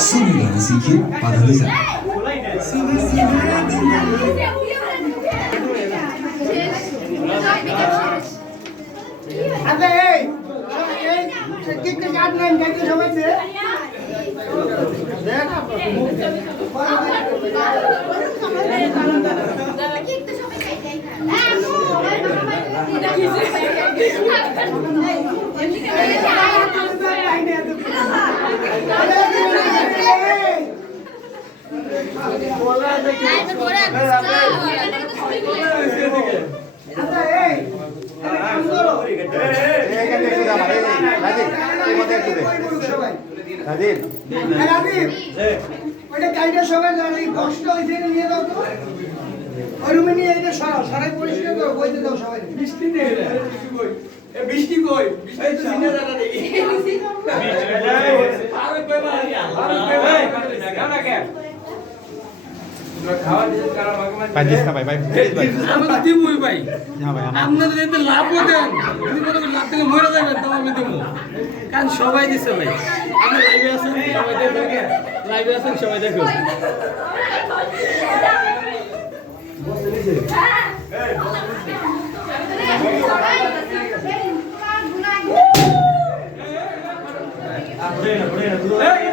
सुबह गाना सीखिए पाधाले जाए আরে এই টিকটক কাট নাম দেখি সবাই দে দেখ ওইটা গাইডের সবাই জানি কষ্ট হয়েছে নিয়ে দাও তো ওই রুমে নিয়ে এটা সরাও সরাই পরিষ্কার করো বইতে দাও সবাই বৃষ্টি নেই এ বৃষ্টি কই বৃষ্টি তো সিনে দাদা দেখি আরে কই মারি আল্লাহ না কে খাওয়া দিয়ে কারা মাগে পাঁচিশ ভাই ভাই আমরা দিবই ভাই হ্যাঁ ভাই আপনাদের এতে লাভ দেন যদি মনে করেন লাভ থেকে মরে যাবেন তাও আমি দেবো কারণ সবাই দিচ্ছে ভাই আপনি লাইভে আছেন সবাই দেখবেন লাইভে আছেন সবাই দেখুন এই